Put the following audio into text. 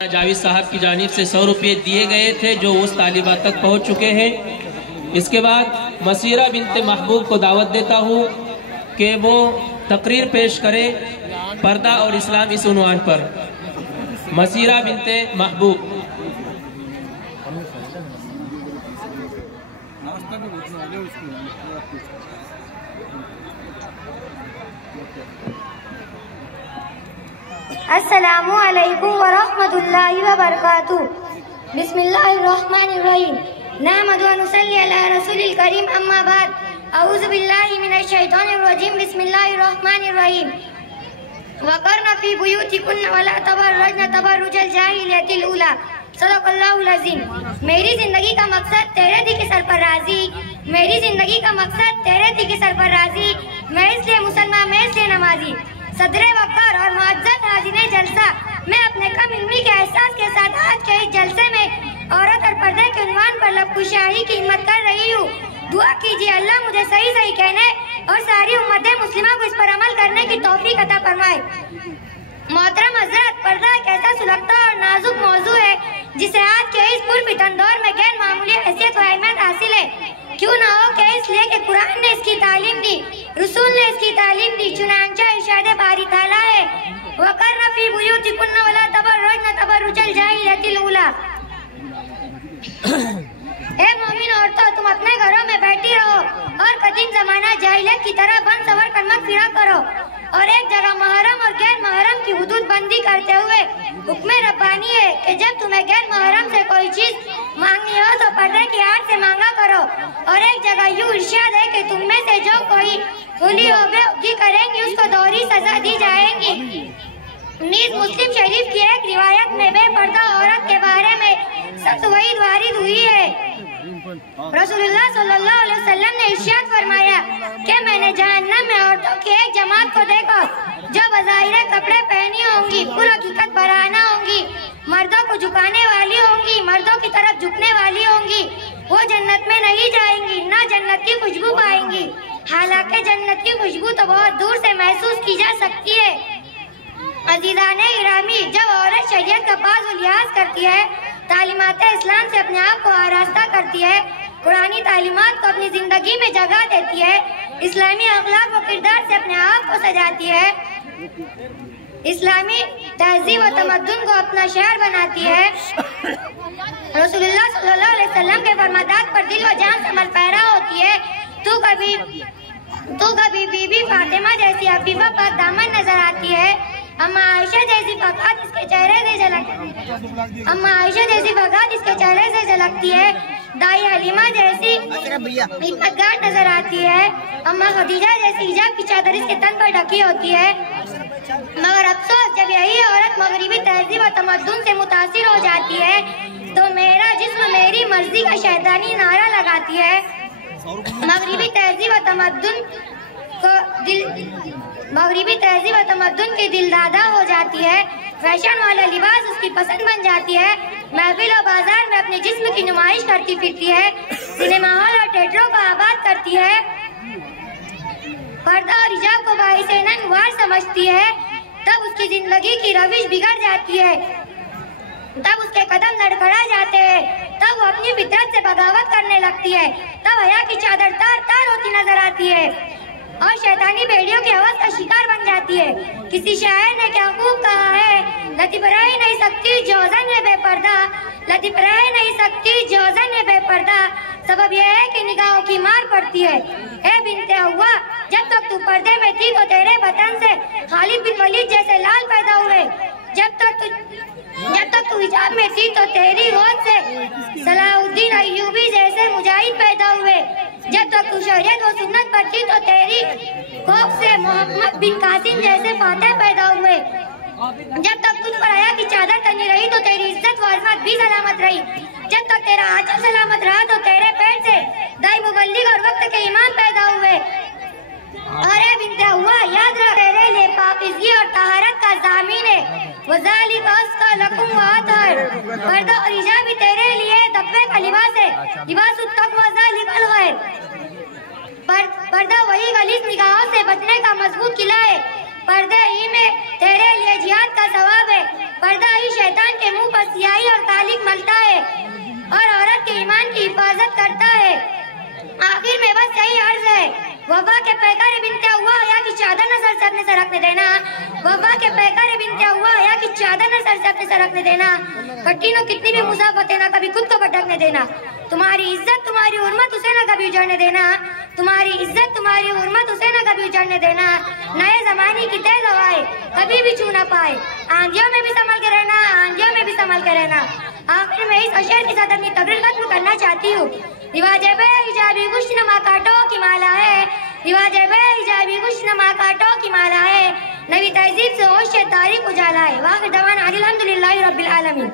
जावेद साहब की जानिब से 100 रुपये दिए गए थे जो उस तालिबा तक पहुंच चुके हैं। इसके बाद मसीरा बिनते महबूब को दावत देता हूं कि वो तकरीर पेश करे पर्दा और इस्लाम इस उन्वान पर। मसीरा बिनते महबूब। अस्सलामु अलैकुम व रहमतुल्लाहि व बरकातुहू। बिस्मिल्लाहिर्रहमानिर्रहीम। नहमदु व नुसल्ली अला रसूलिल करीम, अम्मा बाद। अऊज़ु बिल्लाहि मिनश शैतानिर रजीम। बिस्मिल्लाहिर्रहमानिर्रहीम। वक़र्न फी बुयूतिकुन्न व ला तबर्रजन तबर्रुजल जाहिलियतिल ऊला। सदक़ल्लाहुल अज़ीम। मेरी जिंदगी का मकसद तेरे दी की सरफराजी, मेरी जिंदगी का मकसद तेरे दी की सरफराजी। मैं इसलिए मुसलमान, मैं इसलिए नमाजी। सदरे वक़ार और मुअज़्ज़ज़ हाज़िने जलसा, मैं अपने कम इल्मी के एहसास के साथ आज के इस जलसे में औरत और पर्दे के उन्वान पर लबकुशाही की हिम्मत कर रही हूँ। दुआ कीजिए अल्लाह मुझे सही सही कहने और सारी उम्मत मुस्लिमा को इस पर अमल करने की तौफीक अता फरमाए। मोहतरम हज़रत, पर्दा एक ऐसा सुलगता और नाजुक मौजू है जिसे आज के इस पुरफितन दौर में गैर मामूली हैसियत व अहमियत हासिल है। क्यों ना हो कि इसलिए कि कुरान ने इसकी तालीम दी, रसूल ने इसकी तालीम दी। चुनांचा इरशाद बारी ताला है, वक़र्न फी बुयूतिकुन्न व ला तबर्रजन तबर्रुजल जाहिलियतिल ऊला। ए मोमिन औरतों, तुम अपने घरों में बैठी रहो और कदीम जमाना जाहिलियत की तरह बन सवर कर मत फिरा करो और एक जगह महरम और गैर महरम की हुदूद बंदी करते हुए हुक्म रब्बानी है कि जब तुम्हें गैर महरम से कोई चीज मांगनी हो तो पर्दे की आड़ से मांगा करो। और एक जगह यूं इरशाद है कि तुम में से जो कोई भूली हो बेहुदी करेंगी उसको दोहरी सजा दी जाएगी। नीज मुस्लिम शरीफ की एक रिवायत में बेपर्दा औरत के बारे में सख्त वईद वारिद हुई है। रसूलुल्लाह सल्लल्लाहु अलैहि वसल्लम ने इरशाद फरमाया कि मैंने जहन्नम में औरतों की एक जमात को देखा जो बज़ाहिर कपड़े पहनी होंगी, पूरा हकीकत बराना होंगी, मर्दों को झुकाने वाली होंगी, मर्दों की तरफ झुकने वाली होंगी। वो जन्नत में नहीं जाएंगी, ना जन्नत की खुशबू पाएंगी। हालांकि जन्नत की खुशबू तो बहुत दूर से महसूस की जा सकती है। अज़ीज़ाने इरामी, जब औरत शरीयत का पास व लिहाज करती है, तालीमात इस्लाम से अपने आप को आरास्ता करती है, कुरानी तालीमात को अपनी जिंदगी में जगह देती है, इस्लामी अखलाक व किरदार से अपने आप को सजाती है, इस्लामी तहजीब व तमद्दुन को अपना शहर बनाती है, रसूलुल्लाह सल्लल्लाहु अलैहि वसल्लम के फरमादात पर दिल व जान से मलपैरा होती है, तू कभी बीबी फातिमा जैसी अफीफा पाक दामन नजर आती है, अम्मा आयशा जैसी फकात इसके चेहरे से झलकती है, दाई हलीमा जैसी हिम्मतगार नजर आती है, अम्मा खदीजा जैसी हिजाब की चादर इसके तन पर ढकी होती है। मगर अफसोस, जब यही औरत मगरिबी तहजीब और तमद्दुन से मुतासिर हो जाती है तो मेरा जिस्म मेरी मर्जी का शैतानी नारा लगाती है। मगरिबी तहजीब और तमद्दुन की दिलदादा हो जाती है, फैशन वाला लिबास उसकी पसंद बन जाती है, महफिल और बाजार में अपने जिस्म की नुमाइश करती फिरती है, सिनेमा हॉल और थिएटरों को आबाद करती है, पर्दा और हिजाब को बाइसे नंगवार समझती है। तब उसकी जिंदगी की रविश बिगड़ जाती है, तब उसके कदम लड़खड़ा जाते हैं, तब वो अपनी फितरत से बगावत करने लगती है, तब हया की चादर तार तार होती नजर आती है और शैतानी बेड़ियों की हवस का शिकार बन जाती है। किसी शायर ने क्या खूब कहा है, लतीफ रह नहीं सकती जोज़न है बेपर्दा, लतीफ रह नहीं सकती जोज़न है बेपर्दा, सबब यह है कि निगाहों की मार पड़ती है। ए बिनते हव्वा, जब तक तू पर्दे में थी तो तेरे बतन से खालिद बिन वलीद जैसे लाल पैदा हुए, जब तक तू हिजाब में थी तो तेरी गोद से सलाहुद्दीन अय्यूबी जैसे मुजाहिद पैदा हुए, जब तक तू शरीयत व सुन्नत पर थी तो तेरी कोख से मोहम्मद बिन कासिम जैसे फातेह पैदा हुए, जब तक तुझ पर हया की चादर तनी रही तो तेरी इज्जत व अज़मत भी सलामत रही, जब तक तेरा आंचल सलामत रहा तो तेरे पेट से दाई मुबल्लिग और वक्त के इमाम पैदा हुए। अरे बिनते हुआ, याद रख तेरे लिए पाकीज़गी और तहारत का ज़ामीन है, वज़ालिका अस्का लकुम व अतहर। पर्दा और हिजाब भी तेरे लिए तक़वे का लिबास है, लिबासुत तक़वा ज़ालिकल खैर। पर्दा वही गलीज़ निगाहों से बचने का मजबूत किला है, पर्दे ही में तेरे लिए जिहाद का सवाब है, पर्दा ही शैतान के मुंह पर सही अर्ज है। वफा के पैकर बिनते हुआ या की चादर न सर से अपने सर रखने देना। वफा के पैकर बिनते हुआ या की चादर न सर से अपने सर रखने देना। कट्टी न कितनी भी मुसाफत है ना कभी खुद को भटकने देना। तुम्हारी इज्जत तुम्हारी हुर्मत उसे न कभी उजाड़ने देना। तुम्हारी इज्जत तुम्हारी हुर्मत उसे न कभी उजाड़ने देना। नए जमाने की तेज हवाएं कभी भी छू ना पाए। आंधियों में भी संभल के रहना, आंधियों में भी संभल के रहना। आखिर में इस अशर के साथ अपनी तकरीर खत्म करना चाहती हूँ। रिवाजे बे हिजाबी गुश्नमा काटो की माला है। रिवाजे बे हिजाबी गुश्नमा काटो की माला है। नवी तहजीब से होश तारीख उजाला है। वाक़ दवाना अल्हम्दुलिल्लाहि रब्बिल आलमीन।